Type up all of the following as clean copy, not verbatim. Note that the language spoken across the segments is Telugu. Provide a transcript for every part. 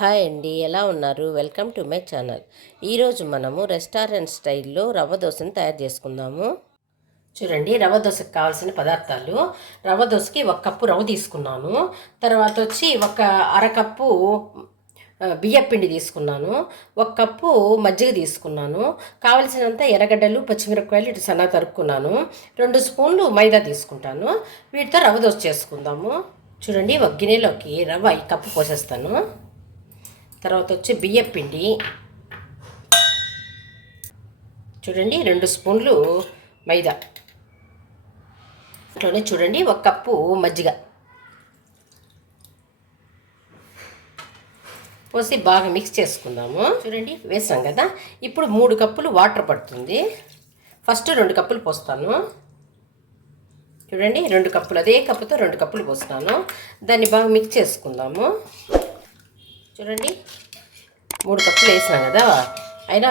హాయ్ అండి, ఎలా ఉన్నారు? Welcome to my channel. ఈరోజు మనము రెస్టారెంట్ స్టైల్లో రవ్వ దోశని తయారు చేసుకుందాము. చూడండి, రవ్వ దోశకు కావాల్సిన పదార్థాలు: రవ్వ దోశకి 1 కప్పు రవ్వ తీసుకున్నాను. తర్వాత వచ్చి ఒక అరకప్పు బియ్యపిండి తీసుకున్నాను. 1 కప్పు మజ్జిగ తీసుకున్నాను. కావలసినంత ఎర్రగడ్డలు, పచ్చిమిరపకాయలు ఇటు సన్నగా తరుక్కున్నాను. 2 స్పూన్లు మైదా తీసుకుంటాను. వీటితో రవ్వ దోశ చేసుకుందాము. చూడండి, ఒక గిన్నెలోకి రవ్వ 1 కప్పు పోసేస్తాను. తర్వాత వచ్చి బియ్యపిండి చూడండి, 2 స్పూన్లు మైదా, అట్లనే చూడండి 1 కప్పు మజ్జిగ పోసి బాగా మిక్స్ చేసుకుందాము. చూడండి, వేసాం కదా. ఇప్పుడు 3 కప్పులు వాటర్ పడుతుంది. ఫస్ట్ 2 కప్పులు పోస్తాను. చూడండి, 2 కప్పులు, అదే కప్పుతో 2 కప్పులు పోస్తాను. దాన్ని బాగా మిక్స్ చేసుకుందాము. చూడండి, 3 కప్పులు వేసినాం కదా, అయినా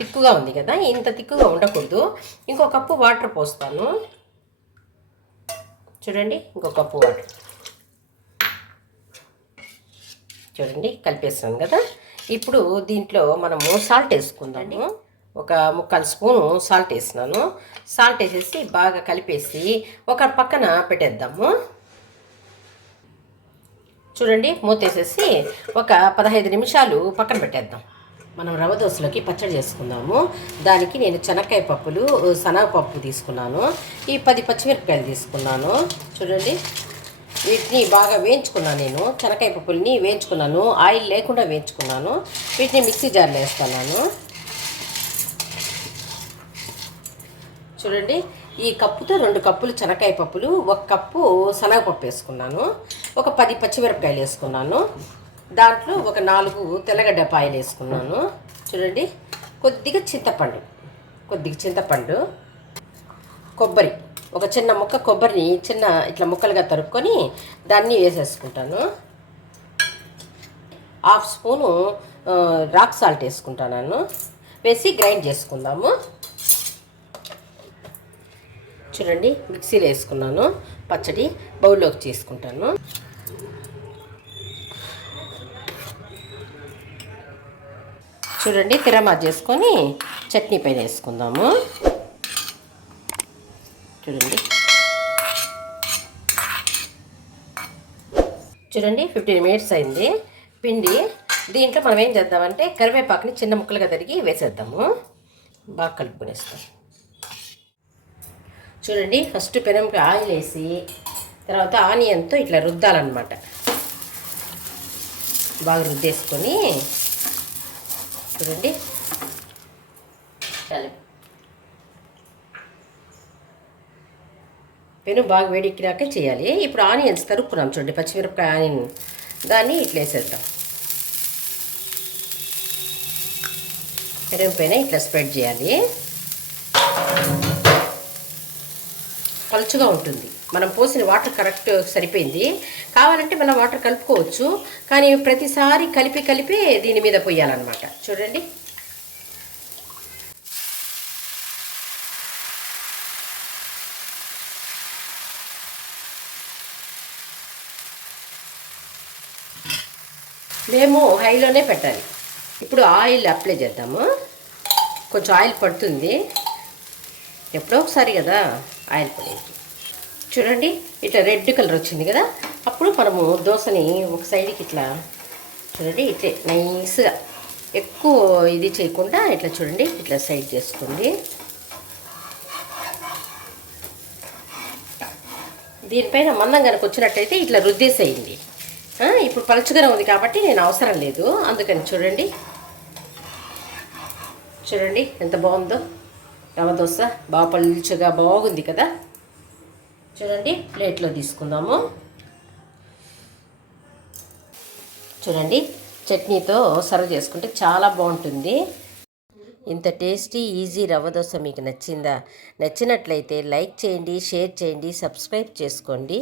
తిక్కుగా ఉంది కదా, ఇంత తిక్కుగా ఉండకూడదు. ఇంకో కప్పు వాటర్ పోస్తాను. చూడండి, ఇంకో కప్పు వాటర్. చూడండి, కలిపేస్తాను కదా. ఇప్పుడు దీంట్లో మనము సాల్ట్ వేసుకుందాము. ఒక 3/4 స్పూను సాల్ట్ వేసినాను. సాల్ట్ వేసేసి బాగా కలిపేసి ఒక పక్కన పెట్టేద్దాము. చూడండి, మూతేసేసి ఒక 15 నిమిషాలు పక్కన పెట్టేద్దాం. మనం రవ్వ దోశలోకి పచ్చడి చేసుకుందాము. దానికి నేను శనక్కాయ పప్పులు, శనగపప్పు తీసుకున్నాను. ఈ 10 పచ్చిమిరపకాయలు తీసుకున్నాను. చూడండి, వీటిని బాగా వేయించుకున్నాను. నేను శనక్కాయ పప్పుల్ని వేయించుకున్నాను, ఆయిల్ లేకుండా వేయించుకున్నాను. వీటిని మిక్సీ జార్లో వేస్తున్నాను. చూడండి, ఈ కప్పుతో 2 కప్పులు శనక్కాయ పప్పులు, 1 కప్పు శనగపప్పు వేసుకున్నాను. ఒక 10 పచ్చిమిరపకాయలు వేసుకున్నాను. దాంట్లో ఒక 4 తెల్లగడ్డ పాయలు వేసుకున్నాను. చూడండి, కొద్దిగా చింతపండు, కొబ్బరి, ఒక చిన్న ముక్క కొబ్బరిని చిన్న ఇట్లా ముక్కలుగా తరుక్కొని దాన్ని వేసేసుకుంటాను. 1/2 స్పూను రాక్ సాల్ట్ వేసుకుంటాను. వేసి గ్రైండ్ చేసుకుందాము. చూడండి, మిక్సీలో వేసుకున్నాను. పచ్చడి బౌల్లోకి తీసుకుంటాను. చూడండి, తిరమా చేసుకొని చట్నీ పైన వేసుకుందాము. చూడండి 15 మినిట్స్ అయింది పిండి. దీంట్లో మనం ఏం చేద్దామంటే కరివేపాకుని చిన్న ముక్కలుగా తరిగి వేసేద్దాము. బాగా కలుపుకొనేస్తాం. చూడండి, ఫస్ట్ పెనంకి ఆయిల్ వేసి తర్వాత ఆనియన్తో ఇట్లా రుద్దాలన్నమాట. బాగా రుద్దేసుకొని చూడండి, పెను బాగా వేడెక్కినాకే చేయాలి. ఇప్పుడు ఆనియన్స్ తరుక్కున్నాం. చూడండి, పచ్చిమిరపకాయ ఆనియన్, దాన్ని ఇట్లా వేసేద్దాం. పెనం పైన ఇట్లా స్ప్రెడ్ చేయాలి. పలుచుగా ఉంటుంది. మనం పోసిన వాటర్ కరెక్ట్ సరిపోయింది. కావాలంటే మనం వాటర్ కలుపుకోవచ్చు, కానీ ప్రతిసారి కలిపి దీని మీద పోయాలన్నమాట. చూడండి, మేము హైలోనే పెట్టాలి. ఇప్పుడు ఆయిల్ అప్లై చేద్దాము. కొంచెం ఆయిల్ పడుతుంది, ఎప్పుడో ఒకసారి కదా ఆయిల్ పడేది. చూడండి, ఇట్లా రెడ్ కలర్ వచ్చింది కదా, అప్పుడు మనము దోశని ఒక సైడ్కి ఇట్లా చూడండి, ఇట్లా నైస్గా, ఎక్కువ ఇది చేయకుండా ఇట్లా చూడండి, ఇట్లా సైడ్ చేసుకోండి. దీనిపైన మందం కనుక వచ్చినట్టయితే ఇట్లా రుద్దేసేయండి. ఇప్పుడు పలుచగానే ఉంది కాబట్టి నేను అవసరం లేదు, అందుకని చూడండి ఎంత బాగుందో రవ్వ దోశ. బాగా పలుచగా బాగుంది కదా. చూడండి, ప్లేట్లో తీసుకుందాము. చూడండి, చట్నీతో సర్వ్ చేసుకుంటే చాలా బాగుంటుంది. ఇంత టేస్టీ ఈజీ రవ్వ దోశ మీకు నచ్చిందా? నచ్చినట్లయితే లైక్ చేయండి, షేర్ చేయండి, సబ్స్క్రైబ్ చేసుకోండి.